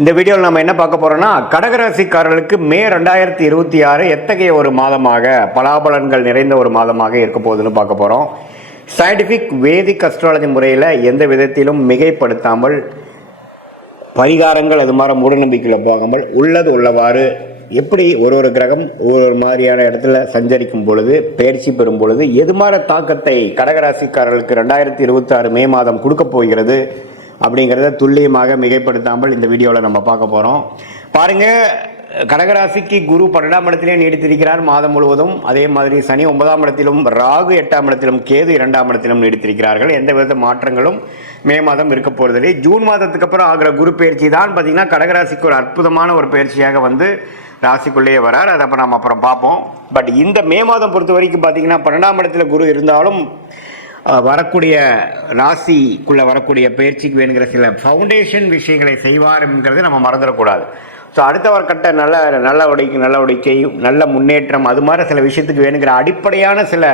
இந்த வீடியோவில் நம்ம என்ன பார்க்க போறோம்னா, கடகராசிக்காரர்களுக்கு மே 2026 எத்தகைய ஒரு மாதமாக, பலாபலன்கள் நிறைந்த ஒரு மாதமாக இருக்க போகுதுன்னு பார்க்க போறோம். சயின்டிஃபிக் வேதிக் அஸ்ட்ராலஜி முறையில் எந்த விதத்திலும் மிகைப்படுத்தாமல், பரிகாரங்கள் அது மாதிரி மூடநம்பிக்கையில் போகாமல், உள்ளது உள்ளவாறு எப்படி ஒரு கிரகம் ஒரு மாதிரியான இடத்துல சஞ்சரிக்கும் பொழுது, பயிற்சி பெறும் பொழுது எது மாதிரி தாக்கத்தை கடகராசிக்காரர்களுக்கு 2026 மே மாதம் கொடுக்க போகிறது அப்படிங்கிறத துல்லியமாக மிகைப்படுத்தாமல் இந்த வீடியோவில் நம்ம பார்க்க போகிறோம். பாருங்கள், கடகராசிக்கு குரு 12ஆம் இடத்திலே நீடித்திருக்கிறார் மாதம் முழுவதும். அதே மாதிரி சனி 9ஆம் இடத்திலும், ராகு 8ஆம் இடத்திலும், கேது 2ஆம் இடத்திலும் நீடித்திருக்கிறார்கள். எந்த வித மாற்றங்களும் மே மாதம் இருக்க போகிறதில்லை. ஜூன் மாதத்துக்கு அப்புறம் ஆகிற குரு பயிற்சி தான் பார்த்திங்கன்னா கடகராசிக்கு ஒரு அற்புதமான ஒரு பயிற்சியாக வந்து ராசிக்குள்ளேயே வரார். அதை நம்ம அப்புறம் பார்ப்போம். பட் இந்த மே மாதம் பொறுத்த வரைக்கும் பார்த்திங்கன்னா 12ஆம் இடத்துல குரு இருந்தாலும் வரக்கூடிய ராசிக்குள்ளே வரக்கூடிய பயிற்சிக்கு வேணுங்கிற சில ஃபவுண்டேஷன் விஷயங்களை செய்வாருங்கிறது நம்ம மறந்துடக்கூடாது. ஸோ அடுத்த கட்ட நல்ல உடைக்கை நல்ல முன்னேற்றம் அது மாதிரி சில விஷயத்துக்கு வேணுங்கிற அடிப்படையான சில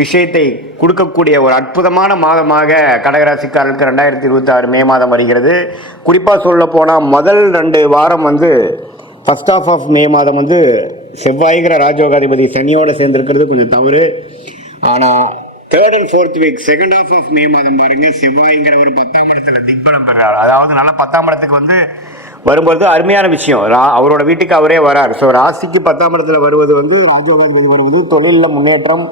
விஷயத்தை கொடுக்கக்கூடிய ஒரு அற்புதமான மாதமாக கடகராசிக்காரர்களுக்கு 2026 மே மாதம் வருகிறது. குறிப்பாக சொல்ல போனால் முதல் 2 வாரம் வந்து ஃபர்ஸ்ட் ஆஃப் மே மாதம் வந்து செவ்வாய்கிற ராஜயோகாதிபதி சனியோடு சேர்ந்துருக்கிறது கொஞ்சம் தவறு. ஆனால் 3rd and 4th week second of May மாதம் பாருங்க, செவ்வாய்ங்கிற ஒரு 10ஆம் இடத்துல திக்பலம் பெறார். அதாவது நல்ல 10ஆம் இடத்துக்கு வந்து வரும்போது அருமையான விஷயம், அவரோட வீட்டுக்கு அவரே வரார். ஸோ ராசிக்கு 10ஆம் இடத்துல வருவது வந்து ராஜயோகாதிபதி வருவது தொழிலில் முன்னேற்றம்,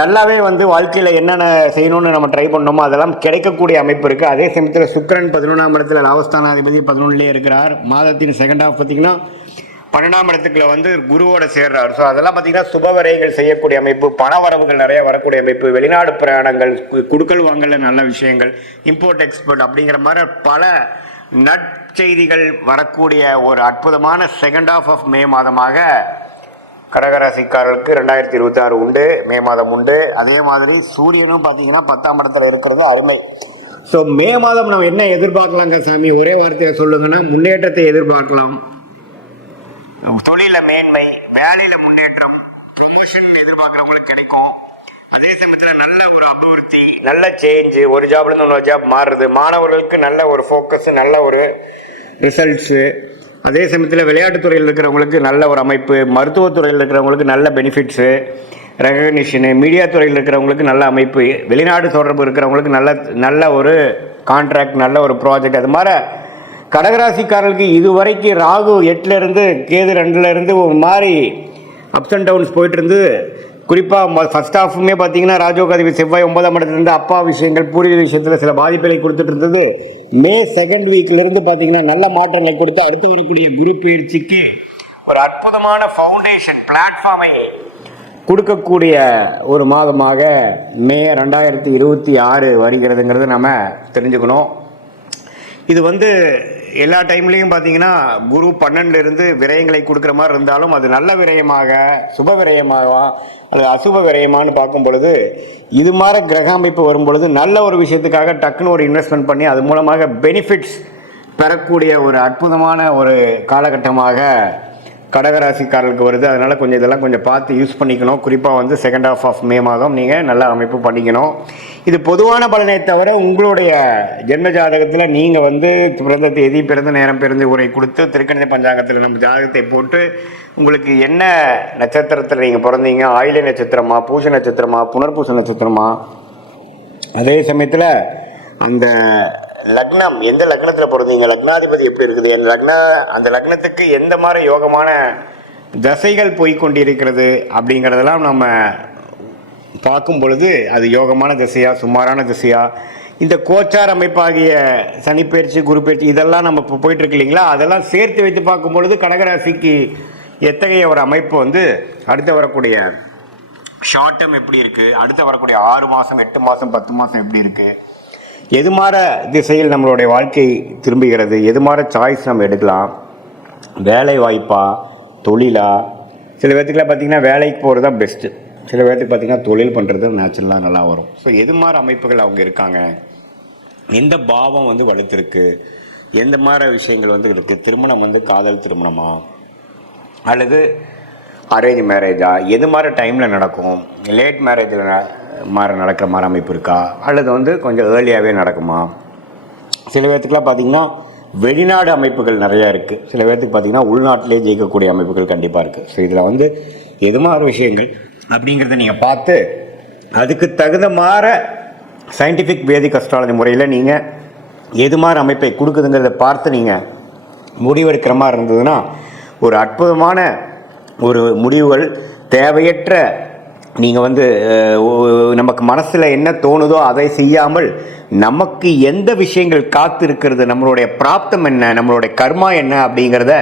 நல்லாவே வந்து வாழ்க்கையில் என்னென்ன செய்யணும்னு நம்ம ட்ரை பண்ணோமோ அதெல்லாம் கிடைக்கக்கூடிய அமைப்பு இருக்குது. அதே சமயத்தில் சுக்கிரன் 11ஆம் இடத்துல லாபஸ்தானாதிபதி 11லேயே இருக்கிறார். மாதத்தின் செகண்ட் ஆஃப் பார்த்திங்கன்னா 12ஆம் இடத்துக்குள்ள வந்து குருவோட சேர்றார். ஸோ அதெல்லாம் பார்த்தீங்கன்னா சுப விரயங்கள் செய்யக்கூடிய அமைப்பு, பண வரவுகள் நிறைய வரக்கூடிய அமைப்பு, வெளிநாடு பிரயாணங்கள், குடுக்கல் வாங்கல நல்ல விஷயங்கள், இம்போர்ட் எக்ஸ்போர்ட் அப்படிங்கிற மாதிரி பல நற்செய்திகள் வரக்கூடிய ஒரு அற்புதமான செகண்ட் ஆஃப் மே மாதமாக கடகராசிக்காரர்களுக்கு 2026 உண்டு, மே மாதம் உண்டு. அதே மாதிரி சூரியனும் பார்த்தீங்கன்னா 10ஆம் இடத்துல இருக்கிறது அருமை. ஸோ மே மாதம் நம்ம என்ன எதிர்பார்க்கலாங்க சாமி, ஒரே வார்த்தையை சொல்லுங்கன்னா முன்னேற்றத்தை எதிர்பார்க்கலாம். தொழில மேன்மை, வேலையில முன்னேற்றம், ப்ரமோஷன் எதிர்பார்க்குறவங்களுக்கு கிடைக்கும். அதே சமயத்தில் நல்ல ஒரு அபிவிருத்தி, நல்ல சேஞ்சு, ஒரு ஜாப்ல இருந்து இன்னொரு ஜாப் மாறுறது, மாணவர்களுக்கு நல்ல ஒரு ஃபோக்கஸ், நல்ல ஒரு ரிசல்ட்ஸு. அதே சமயத்தில் விளையாட்டுத்துறையில் இருக்கிறவங்களுக்கு நல்ல ஒரு அமைப்பு, மருத்துவத்துறையில் இருக்கிறவங்களுக்கு நல்ல பெனிஃபிட்ஸு, ரெகக்னிஷனு, மீடியா துறையில் இருக்கிறவங்களுக்கு நல்ல அமைப்பு, வெளிநாடு தொடர்பு இருக்கிறவங்களுக்கு நல்ல ஒரு கான்ட்ராக்ட், நல்ல ஒரு ப்ராஜெக்ட். அது மாதிரி கடகராசிக்காரர்களுக்கு இதுவரைக்கும் ராகு 8லேருந்து கேது 2லேருந்து ஒரு மாதிரி அப்ஸ் அண்ட் டவுன்ஸ் போயிட்டு இருந்து, குறிப்பாக ஃபர்ஸ்ட் ஆஃபுமே பார்த்தீங்கன்னா ராஜயோகாதிபதி செவ்வாய் 9ஆம் இடத்துலேருந்து அப்பா விஷயங்கள், பூர்வீக விஷயத்தில் சில பாதிப்புகளை கொடுத்துட்டு இருந்தது. மே செகண்ட் வீக்லேருந்து பார்த்தீங்கன்னா நல்ல மாற்றங்களை கொடுத்து அடுத்து வரக்கூடிய குரு பயிற்சிக்கு ஒரு அற்புதமான ஃபவுண்டேஷன் பிளாட்ஃபார்மை கொடுக்கக்கூடிய ஒரு மாதமாக மே 2026 வருகிறதுங்கிறது நம்ம தெரிஞ்சுக்கணும். இது வந்து எல்லா டைம்லேயும் பார்த்தீங்கன்னா குரு 12லேருந்து விரயங்களை கொடுக்குற மாதிரி இருந்தாலும் அது நல்ல விரயமாக, சுப விரயமாக அல்லது அசுப விரயமானு பார்க்கும் பொழுது இது மாதிரி கிரக அமைப்பு வரும் பொழுது நல்ல ஒரு விஷயத்துக்காக டக்குன்னு ஒரு இன்வெஸ்ட்மெண்ட் பண்ணி அது மூலமாக பெனிஃபிட்ஸ் பெறக்கூடிய ஒரு அற்புதமான ஒரு காலகட்டமாக கடகராசிக்காரர்களுக்கு வருது. அதனால் இதெல்லாம் கொஞ்சம் பார்த்து யூஸ் பண்ணிக்கணும். குறிப்பாக வந்து செகண்ட் ஆஃப் மே மாதம் நீங்கள் நல்ல அமைப்பு பண்ணிக்கணும். இது பொதுவான பலனை தவிர உங்களுடைய ஜென்ம ஜாதகத்தில் நீங்கள் வந்து பிறந்த தேதி, பிறந்த நேரம், பிறந்த உரை கொடுத்து திருக்கணித பஞ்சாங்கத்தில் நம்ம ஜாதகத்தை போட்டு உங்களுக்கு என்ன நட்சத்திரத்தில் நீங்கள் பிறந்தீங்க, ஆயிலை நட்சத்திரமா, பூச நட்சத்திரமா, புனர்பூச நட்சத்திரமா, அதே சமயத்தில் அந்த லக்னம் எந்த லக்னத்தில் பிறந்தீங்க, லக்னாதிபதி எப்படி இருக்குது, அந்த லக்னத்துக்கு எந்த மாதிரி யோகமான தசைகள் போய்கொண்டிருக்கிறது அப்படிங்கிறதெல்லாம் நம்ம பார்க்கும் பொழுது அது யோகமான திசையா, சுமாரான திசையா, இந்த கோச்சார் அமைப்பாகிய சனிப்பயிற்சி, குரு பயிற்சி இதெல்லாம் நம்ம இப்போ போயிட்டுருக்கு இல்லைங்களா, அதெல்லாம் சேர்த்து வைத்து பார்க்கும் பொழுது கடகராசிக்கு எத்தகைய ஒரு அமைப்பு வந்து அடுத்து வரக்கூடிய ஷார்ட் டேர்ம் எப்படி இருக்குது, அடுத்து வரக்கூடிய 6 மாதம், 8 மாதம், 10 மாதம் எப்படி இருக்குது, எது மாதிரி திசையில் நம்மளுடைய வாழ்க்கை திரும்புகிறது, எது மாதிரி சாய்ஸ் நம்ம எடுக்கலாம், வேலை வாய்ப்பா, தொழிலா, சில பேர்த்துக்குலாம் பார்த்திங்கன்னா வேலைக்கு போகிறது தான் பெஸ்ட்டு, சில பேர்த்துக்கு பார்த்திங்கன்னா தொழில் பண்ணுறது நேச்சுரலாக நல்லா வரும். ஸோ எது மாதிரி அமைப்புகள் அவங்க இருக்காங்க, எந்த பாவம் வந்து வலுத்திருக்கு, எந்த மாதிரி விஷயங்கள் வந்து இருக்குது, திருமணம் வந்து காதல் திருமணமா அல்லது அரேஞ்ச் மேரேஜா, எது மாதிரி டைமில் நடக்கும், லேட் மேரேஜில் மாதிரி நடக்கிற மாதிரி அமைப்பு இருக்கா அல்லது வந்து கொஞ்சம் ஏர்லியாகவே நடக்குமா. சில பேர்த்துக்குலாம் பார்த்திங்கன்னா வெளிநாடு அமைப்புகள் நிறையா இருக்குது. சில பேர்த்துக்கு பார்த்திங்கன்னா உள்நாட்டிலே ஜெயிக்கக்கூடிய அமைப்புகள் கண்டிப்பாக இருக்குது. ஸோ இதில் வந்து எது மாதிரி விஷயங்கள் அப்படிங்கிறத நீங்கள் பார்த்து அதுக்கு தகுந்த மாதிரி சயின்டிஃபிக் வேதிக் அஸ்ட்ராலஜி முறையில் நீங்கள் எது மாதிரி அமைப்பை கொடுக்குதுங்கிறத பார்த்து நீங்கள் முடிவெடுக்கிற மாதிரி இருந்ததுன்னா ஒரு அற்புதமான ஒரு முடிவுகள் தேவையற்ற நீங்கள் வந்து நமக்கு மனசில் என்ன தோணுதோ அதை செய்யாமல் நமக்கு எந்த விஷயங்கள் காத்து இருக்கிறது, நம்மளுடைய பிராப்தம் என்ன, நம்மளுடைய கர்மா என்ன அப்படிங்கிறத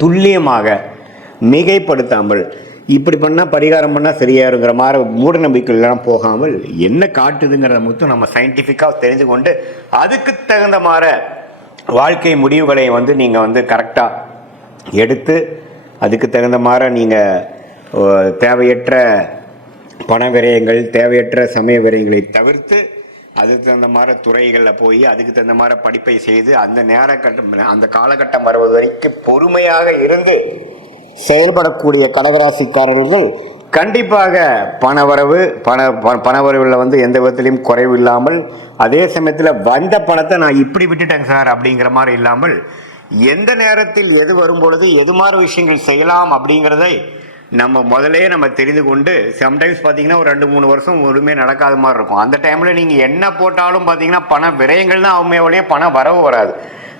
துல்லியமாக மிகைப்படுத்தாமல் இப்படி பண்ணால் பரிகாரம் பண்ணால் சரியாருங்கிற மாதிரி மூட நம்பிக்கைலாம் போகாமல் என்ன காட்டுதுங்கிறத மட்டும் நம்ம சயின்டிஃபிக்காக தெரிஞ்சு கொண்டு அதுக்கு தகுந்த மாதிரி வாழ்க்கை முடிவுகளை வந்து நீங்கள் வந்து கரெக்டாக எடுத்து அதுக்கு தகுந்த மாதிரி நீங்கள் தேவையற்ற பண விரயங்கள், தேவையற்ற சமய விரயங்களை தவிர்த்து அதுக்கு தகுந்த மாதிரி துறைகளில் போய் அதுக்கு தகுந்த மாதிரி படிப்பை செய்து அந்த காலகட்டம் வருவது வரைக்கும் பொறுமையாக இருந்து செயல்படக்கூடிய கடகராசிக்காரர்கள் கண்டிப்பாக பணவரவில் வந்து எந்த விதத்திலையும் குறைவு இல்லாமல், அதே சமயத்தில் வந்த பணத்தை நான் இப்படி விட்டுட்டேங்க சார் அப்படிங்கிற மாதிரி இல்லாமல் எந்த நேரத்தில் எது வரும்பொழுது எது மாதிரி விஷயங்கள் செய்யலாம் அப்படிங்கிறதை நம்ம முதலே நம்ம தெரிந்து கொண்டு, சம்டைம்ஸ் பார்த்தீங்கன்னா ஒரு 2-3 வருஷம் ஒருமே நடக்காத மாதிரி இருக்கும். அந்த டைமில் நீங்கள் என்ன போட்டாலும் பார்த்தீங்கன்னா பண விரயங்கள் தான் அவமையோடைய பண வரவு வராது.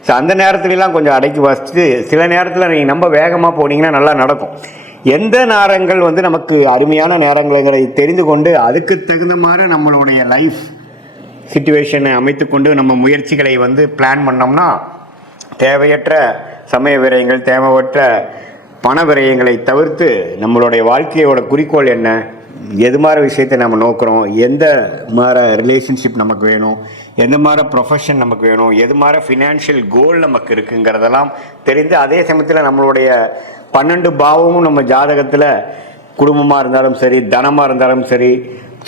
ஸோ அந்த நேரத்துலலாம் கொஞ்சம் அடக்கி வச்சுட்டு சில நேரத்தில் நீங்கள் ரொம்ப வேகமாக போனீங்கன்னா நல்லா நடக்கும். எந்த நேரங்கள் வந்து நமக்கு அருமையான நேரங்களை தெரிந்து கொண்டு அதுக்கு தகுந்த மாதிரி நம்மளுடைய லைஃப் சிச்சுவேஷனை அமைத்து கொண்டு நம்ம முயற்சிகளை வந்து பிளான் பண்ணோம்னா தேவையற்ற சமய விரயங்கள், தேவையற்ற பண விரயங்களை தவிர்த்து நம்மளுடைய வாழ்க்கையோட குறிக்கோள் என்ன, எது மாதிரி விஷயத்தை நம்ம நோக்கிறோம், எந்த மாதிரி ரிலேஷன்ஷிப் நமக்கு வேணும், எந்த மாதிரி ப்ரொஃபஷன் நமக்கு வேணும், எது மாதிரி ஃபினான்ஷியல் கோல் நமக்கு இருக்குங்கிறதெல்லாம் தெரிந்து அதே சமயத்தில் நம்மளுடைய 12 பாவமும் நம்ம ஜாதகத்தில் குடும்பமாக இருந்தாலும் சரி, தனமாக இருந்தாலும் சரி,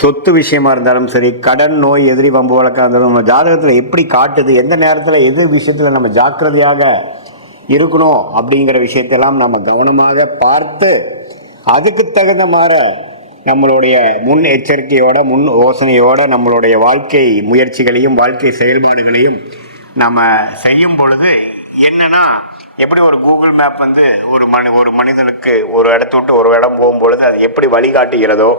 சொத்து விஷயமா இருந்தாலும் சரி, கடன், நோய், எதிரி, வம்பு வழக்காக இருந்தாலும் நம்ம ஜாதகத்தில் எப்படி காட்டுது, எந்த நேரத்தில் எது விஷயத்தில் நம்ம ஜாக்கிரதையாக இருக்கணும் அப்படிங்கிற விஷயத்தெல்லாம் நம்ம கவனமாக பார்த்து அதுக்கு தகுந்த மாதிரி நம்மளுடைய முன் எச்சரிக்கையோட முன் யோசனையோட நம்மளுடைய வாழ்க்கை முயற்சிகளையும் வாழ்க்கை செயல்பாடுகளையும் நம்ம செய்யும் பொழுது என்னன்னா, எப்படி ஒரு கூகுள் மேப் வந்து ஒரு மனிதனுக்கு ஒரு இடத்த விட்டு ஒரு இடம் போகும்பொழுது அது எப்படி வழிகாட்டுகிறதோ,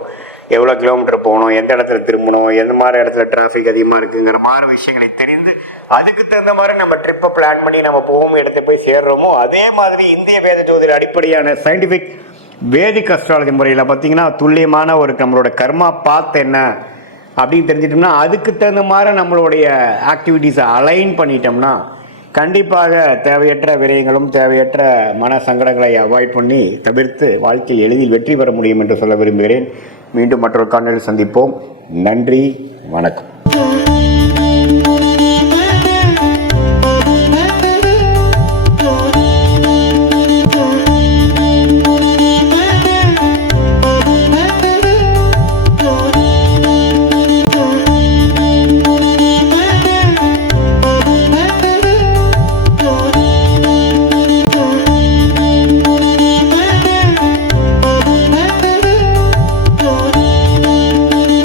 எவ்வளோ கிலோமீட்டர் போகணும், எந்த இடத்துல திரும்பணும், எந்த மாதிரி இடத்துல டிராஃபிக் அதிகமாக இருக்குங்கிற மாதிரி விஷயங்களை தெரிந்து அதுக்கு தகுந்த மாதிரி நம்ம ட்ரிப்பை பிளான் பண்ணி நம்ம போகும் இடத்த போய் சேர்றோமோ, அதே மாதிரி இந்திய வேத ஜோதிட அடிப்படையான சயின்டிஃபிக் வேதிக் அஸ்ட்ராலஜி முறையில் பார்த்தீங்கன்னா துல்லியமான ஒரு நம்மளோட கர்மா பாத் என்ன அப்படின்னு தெரிஞ்சிட்டோம்னா அதுக்கு தகுந்த மாதிரி நம்மளுடைய ஆக்டிவிட்டீஸை அலைன் பண்ணிட்டோம்னா கண்டிப்பாக தேவையற்ற விரயங்களும் தேவையற்ற மன சங்கடங்களை அவாய்ட் பண்ணி தவிர்த்து வாழ்க்கையில் எளிதில் வெற்றி பெற முடியும் என்று சொல்ல விரும்புகிறேன். மீண்டும் மற்றொரு காணொளியில் சந்திப்போம். நன்றி, வணக்கம்.